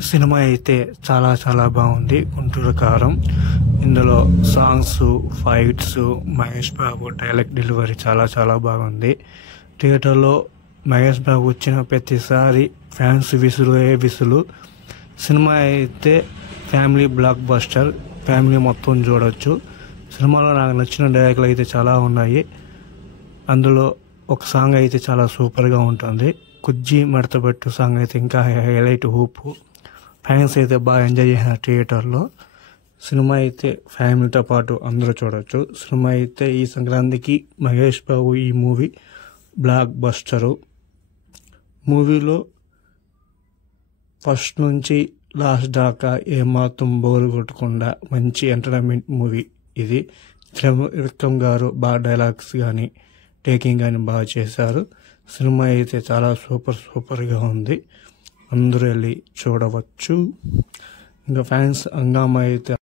Cinema అయితే చాలా చాలా బాగుంది. గుంటూరు కారం. ఇందులో songs, fights, Mahesh Babu dialogue delivery చాలా చాలా బాగుంది. థియేటర్లో మహేష్ బాబు వచ్చిన ప్రతిసారి ఫ్యాన్స్ విసులు. సినిమా అయితే ఫ్యామిలీ బ్లాక్ బస్టర్. ఫ్యామిలీ మొత్తం చూడొచ్చు. సినిమాలో నాకు నచ్చిన డైలాగులు అయితే చాలా ఉన్నాయి. అందులో ఒక సాంగ్ అయితే చాలా సూపర్గా ఉంటుంది. కుజ్జి మడతబెట్టు సాంగ్ అయితే ఇంకా హైలైట్. హూపు ఫ్యాన్స్ అయితే బాగా ఎంజాయ్ చేసిన థియేటర్లో. సినిమా అయితే ఫ్యామిలీతో పాటు అందరూ చూడొచ్చు. సినిమా అయితే ఈ సంక్రాంతికి మహేష్ బాబు ఈ మూవీ బ్లాక్ బస్టరు. మూవీలో ఫస్ట్ నుంచి లాస్ట్ దాకా ఏమాత్రం బోరు కొట్టకుండా మంచి ఎంటర్టైన్మెంట్ మూవీ ఇది. విక్రమ్ గారు బాగా డైలాగ్స్ కానీ టేకింగ్ కానీ బాగా చేశారు. సినిమా అయితే చాలా సూపర్గా ఉంది. అందరూ వెళ్ళి చూడవచ్చు. ఇంకా ఫ్యాన్స్ హంగామా అయితే